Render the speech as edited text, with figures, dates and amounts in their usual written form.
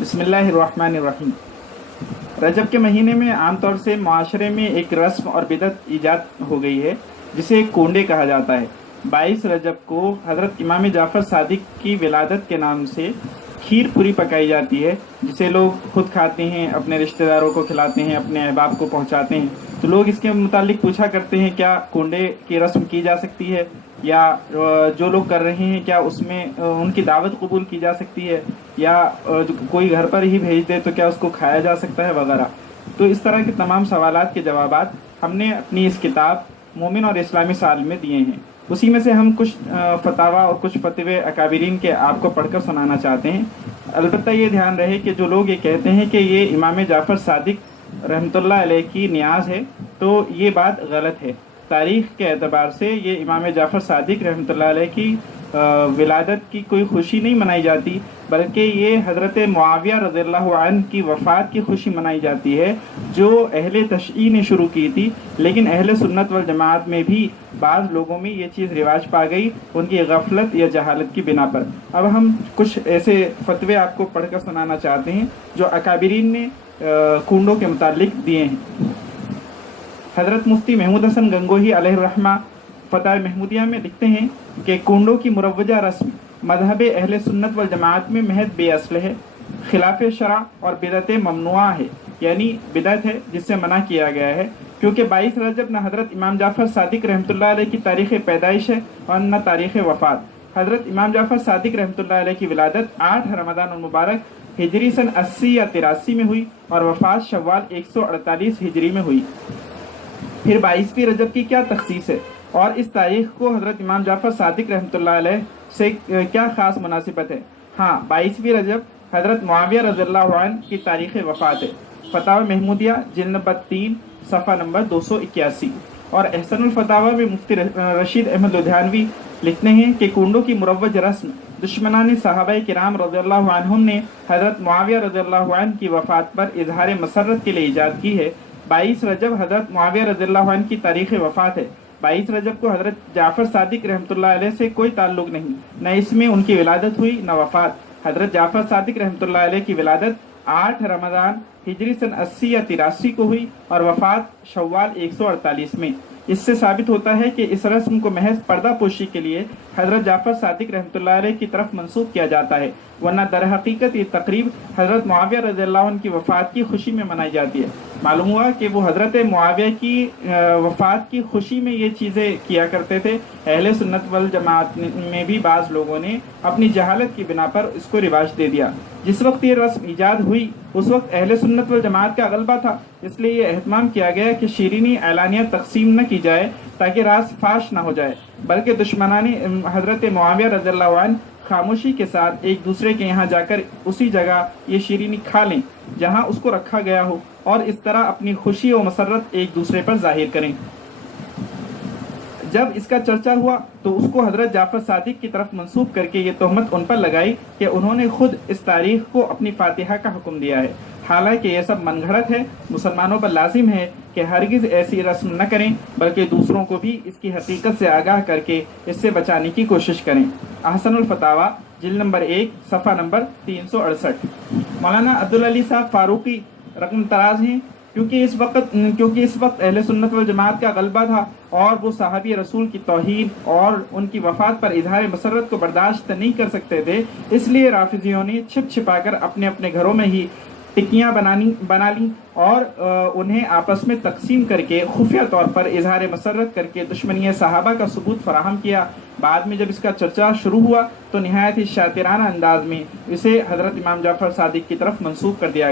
بسم اللہ الرحمن الرحیم۔ رجب کے مہینے میں عام طور سے معاشرے میں ایک رسم اور بدعت ایجاد ہو گئی ہے جسے کونڈے کہا جاتا ہے۔ 22 رجب کو حضرت امام جعفر صادق کی ولادت کے نام سے کھیر پوری پکائی جاتی ہے، جسے لوگ خود کھاتے ہیں، اپنے رشتہ داروں کو کھلاتے ہیں، اپنے احباب کو پہنچاتے ہیں۔ تو لوگ اس کے متعلق پوچھا کرتے ہیں کیا کونڈے کی رسم کی جا سکتی ہے، یا جو لوگ کر رہے ہیں کیا اس میں ان کی دعوت قبول کی جا سکتی ہے، یا کوئی گھر پر ہی بھیج دے تو کیا اس کو کھایا جا سکتا ہے وغیرہ۔ تو اس طرح کے تمام سوالات کے جوابات ہم نے اپنی اس کتاب مومن اور اسلامی سال میں دیے ہیں۔ اسی میں سے ہم کچھ فتاویٰ اور کچھ فتوے اکابرین کے آپ کو پڑھ کر سنانا چاہتے ہیں۔ البتہ یہ دھیان رہے کہ جو لوگ یہ کہتے ہیں کہ یہ امام جعفر صادق رحمۃ اللہ علیہ کی نیاز ہے، تو یہ بات غلط ہے۔ تاریخ کے اعتبار سے یہ امام جعفر صادق رحمۃ اللہ علیہ کی ولادت کی کوئی خوشی نہیں منائی جاتی، بلکہ یہ حضرت معاویہ رضی اللہ عنہ کی وفات کی خوشی منائی جاتی ہے، جو اہل تشیع نے شروع کی تھی، لیکن اہل سنت والجماعت میں بھی بعض لوگوں میں یہ چیز رواج پا گئی ان کی غفلت یا جہالت کی بنا پر۔ اب ہم کچھ ایسے فتوے آپ کو پڑھ کر سنانا چاہتے ہیں جو اکابرین نے کنڈوں کے متعلق دیے ہیں۔ حضرت مفتی محمود حسن گنگوہی علیہ الرحمہ فتح محمودیہ میں لکھتے ہیں کہ کنڈوں کی مروجہ رسم مذہب اہل سنت والجماعت میں محض بے اصل ہے، خلاف شرع اور بدعت ممنوعہ ہے، یعنی بدعت ہے جس سے منع کیا گیا ہے، کیونکہ 22 رجب نہ حضرت امام جعفر صادق رحمۃ اللہ علیہ کی تاریخ پیدائش ہے اور نہ تاریخ وفات۔ حضرت امام جعفر صادق رحمۃ اللہ علیہ کی ولادت 8 رمضان المبارک ہجری سن 80 یا 83 میں ہوئی اور وفات شوال 148 ہجری میں ہوئی۔ پھر 22ویں رجب کی کیا تخصیص ہے اور اس تاریخ کو حضرت امام جعفر صادق رحمۃ اللہ علیہ سے کیا خاص مناسبت ہے؟ ہاں، 22ویں رجب حضرت معاویہ رضی اللہ عنہ کی تاریخ وفات ہے۔ فتاوی محمودیہ جلد نمبر 3 صفحہ نمبر 281۔ اور احسن الفتاوی میں مفتی رشید احمد لدھیانوی لکھتے ہیں کہ کنڈوں کی مروج رسم دشمنان صحابہ کرام رضی اللہ عنہم نے حضرت معاویہ رضی اللہ عنہ کی وفات پر اظہار مسرت کے لیے ایجاد کی ہے۔ 22 رجب حضرت معاویہ رضی اللہ عنہ کی تاریخ وفات ہے۔ 22 رجب کو حضرت جعفر صادق رحمۃ اللہ علیہ سے کوئی تعلق نہیں، نہ اس میں ان کی ولادت ہوئی نہ وفات۔ حضرت جعفر صادق رحمۃ اللہ علیہ کی ولادت 8 رمضان ہجری سن 80 یا 83 کو ہوئی اور وفات شوال 148 میں۔ اس سے ثابت ہوتا ہے کہ اس رسم کو محض پردہ پوشی کے لیے حضرت جعفر صادق رحمۃ اللہ علیہ کی طرف منسوب کیا جاتا ہے، ورنہ در حقیقت یہ تقریب حضرت معاویہ رضی اللہ عنہ کی وفات کی خوشی میں منائی جاتی ہے۔ معلوم ہوا کہ وہ حضرت معاویہ کی وفات کی خوشی میں یہ چیزیں کیا کرتے تھے۔ اہل سنت والجماعت میں بھی بعض لوگوں نے اپنی جہالت کی بنا پر اس کو رواج دے دیا۔ جس وقت یہ رسم ایجاد ہوئی اس وقت اہل سنت والجماعت کا غلبہ تھا، اس لیے یہ اہتمام کیا گیا کہ شیرینی اعلانیہ تقسیم نہ کی جائے تاکہ راز فاش نہ ہو جائے، بلکہ دشمنان حضرت معاویہ رضی اللہ عنہ خاموشی کے ساتھ ایک دوسرے کے یہاں جا کر اسی جگہ یہ شیرینی کھا لیں جہاں اس کو رکھا گیا ہو، اور اس طرح اپنی خوشی و مسرت ایک دوسرے پر ظاہر کریں۔ جب اس کا چرچا ہوا تو اس کو حضرت جعفر صادق کی طرف منسوب کر کے یہ تہمت ان پر لگائی کہ انہوں نے خود اس تاریخ کو اپنی فاتحہ کا حکم دیا ہے، حالانکہ یہ سب من گھڑت ہے۔ مسلمانوں پر لازم ہے کہ ہرگز ایسی رسم نہ کریں، بلکہ دوسروں کو بھی اس کی حقیقت سے آگاہ کر کے اس سے بچانے کی کوشش کریں۔ احسن الفتاوی جلد نمبر 1 صفحہ نمبر 368۔ مولانا عبدالعلی صاحب فاروقی رقم تراز ہیں، کیونکہ اس وقت اہل سنت والجماعت کا غلبہ تھا اور وہ صحابی رسول کی توہین اور ان کی وفات پر اظہار مسرت کو برداشت نہیں کر سکتے تھے، اس لیے رافضیوں نے چھپ چھپا کر اپنے اپنے گھروں میں ہی ٹکیاں بنا لیں اور انہیں آپس میں تقسیم کر کے خفیہ طور پر اظہار مسرت کر کے دشمنی صحابہ کا ثبوت فراہم کیا۔ بعد میں جب اس کا چرچا شروع ہوا تو نہایت ہی شاطرانہ انداز میں اسے حضرت امام جعفر صادق کی طرف منسوب کر دیا گیا۔